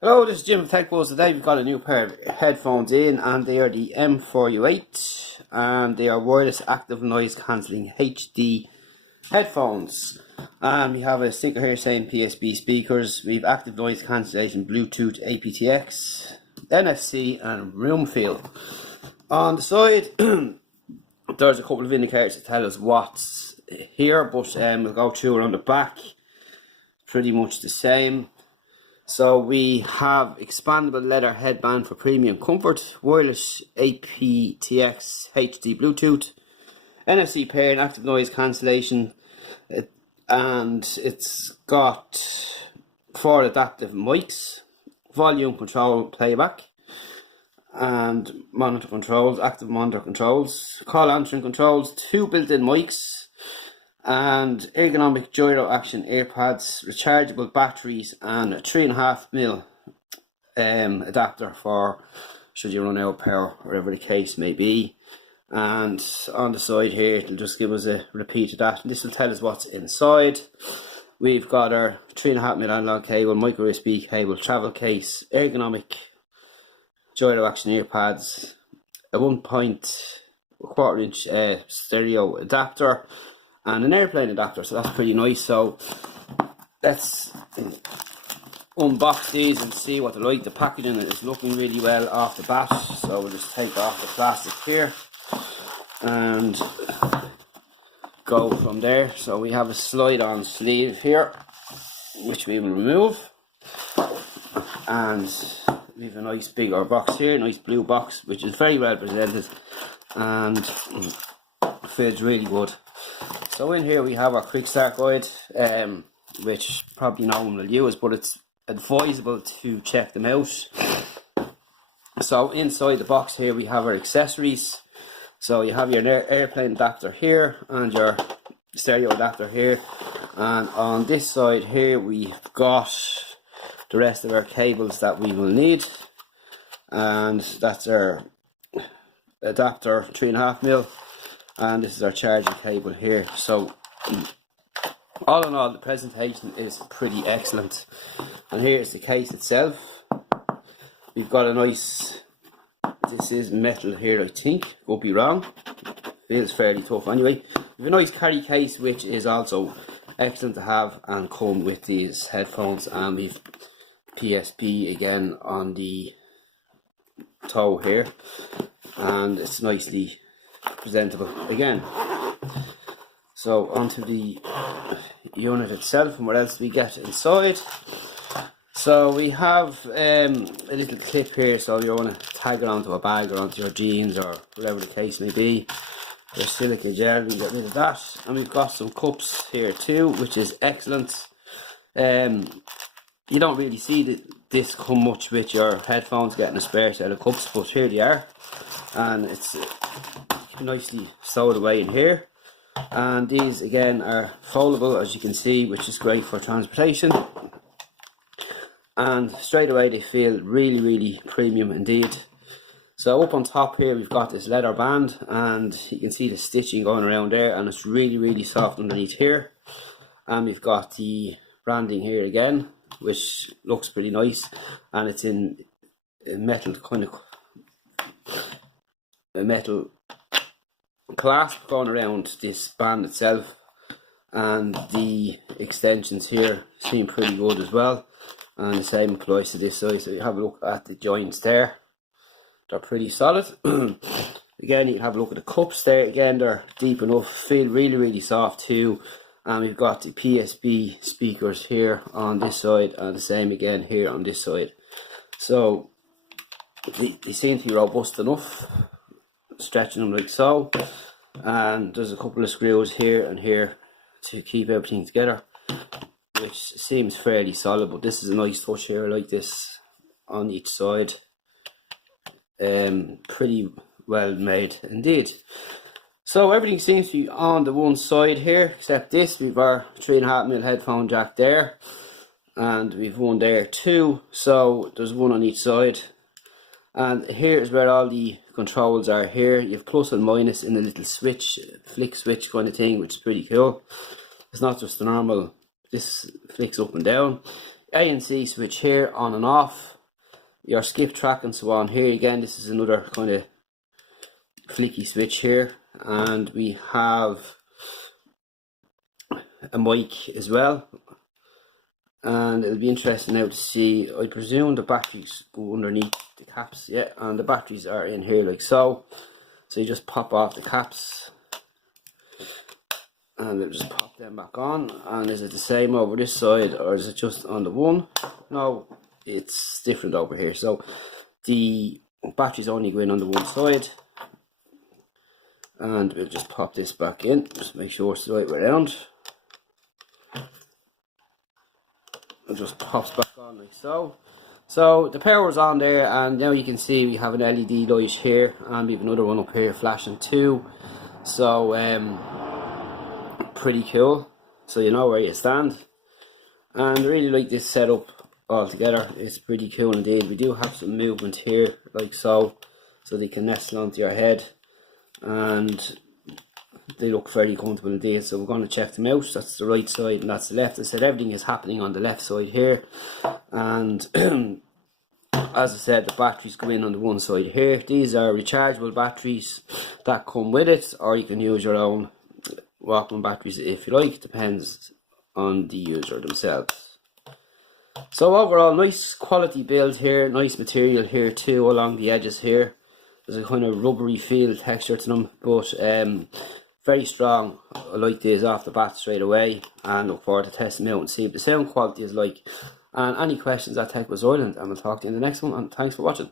Hello, this is Jim from Tech Buzz. Today we've got a new pair of headphones in, and they are the M4U8, and they are wireless active noise cancelling HD headphones. We have a sticker here saying PSB speakers. We have active noise cancellation, Bluetooth, aptX, NFC and room feel. On the side there's a couple of indicators to tell us what's here, but we'll go through it on the back. Pretty much the same. So we have expandable leather headband for premium comfort, wireless aptX HD Bluetooth, NFC pair and active noise cancellation, and it's got 4 adaptive mics, volume control playback, and monitor controls, active monitor controls, call answering controls, 2 built-in mics, and ergonomic gyro action earpads, rechargeable batteries, and a 3.5mm adapter for should you run out of power, whatever the case may be. And on the side here it'll just give us a repeat of that, and this will tell us what's inside. We've got our 3.5mm analog cable, micro USB cable, travel case, ergonomic gyro action earpads, a 1.25 inch stereo adapter, and an airplane adapter, so that's pretty nice. So let's unbox these and see what they're like. The packaging is looking really well off the bat, so we'll just take off the plastic here and go from there. So we have a slide on sleeve here which we will remove, and we have a nice bigger box here, nice blue box, which is very well presented and feels really good. So in here we have our quick start guide, which probably no one will use, but it's advisable to check them out. So inside the box here we have our accessories. So you have your airplane adapter here and your stereo adapter here, and on this side here we've got the rest of our cables that we will need, and that's our adapter 3.5mm, and this is our charging cable here. So all in all, the presentation is pretty excellent. And here's the case itself. We've got a nice, this is metal here I think, won't be wrong, feels fairly tough anyway. We have a nice carry case which is also excellent to have and come with these headphones, and we've PSB again on the toe here, and it's nicely presentable again. So onto the unit itself and what else we get inside. So we have a little clip here, so you want to tag it onto a bag or onto your jeans or whatever the case may be. There's silica gel, we get rid of that, and we've got some cups here too, which is excellent. You don't really see this come much with your headphones, getting a spare set of cups, but here they are, and it's nicely stowed away in here. And these again are foldable, as you can see, which is great for transportation, and straight away they feel really premium indeed. So up on top here we've got this leather band, and you can see the stitching going around there, and it's really soft underneath here. And we've got the branding here again, which looks pretty nice, and it's in a metal a metal clasp going around this band itself, and the extensions here seem pretty good as well, and the same applies to this side. So you have a look at the joints there, they're pretty solid. Again, you can have a look at the cups there, again they're deep enough, feel really soft too. And we've got the PSB speakers here on this side, and the same again here on this side. So they seem to be robust enough, stretching them like so. And there's a couple of screws here and here to keep everything together, which seems fairly solid, but this is a nice touch here, like this on each side. Pretty well made indeed. So everything seems to be on the one side here, except this. We've our 3.5mm headphone jack there, and we've one there too, so there's one on each side. And here is where all the controls are here. You have plus and minus in a little switch, flick switch kind of thing, which is pretty cool. It's not just the normal, this flicks up and down. ANC switch here, on and off. Your skip track and so on. Here again, this is another kind of flicky switch here, and we have a mic as well. And it'll be interesting now to see, I presume the batteries go underneath the caps, yeah, and the batteries are in here like so. So you just pop off the caps and it'll just pop them back on. And is it the same over this side, or is it just on the one? No, it's different over here. So the batteries only go in on the one side, and we'll just pop this back in, just make sure it's the right way around. It just pops back on like so. So the power's on there, and now you can see we have an LED light here, and we have another one up here flashing too. So pretty cool. So you know where you stand. And I really like this setup altogether. It's pretty cool indeed. We do have some movement here like so they can nestle onto your head, and they look very comfortable indeed. So we're going to check them out. That's the right side and that's the left. I said everything is happening on the left side here, and as I said, the batteries go in on the one side here. These are rechargeable batteries that come with it, or you can use your own Walkman batteries if you like. Depends on the user themselves. So overall, nice quality build here, nice material here too along the edges here. There's a kind of rubbery feel texture to them, but very strong. I like these off the bat straight away, and look forward to testing them out and see what the sound quality is like. And any questions at Tech Was Island, and we'll talk to you in the next one, and thanks for watching.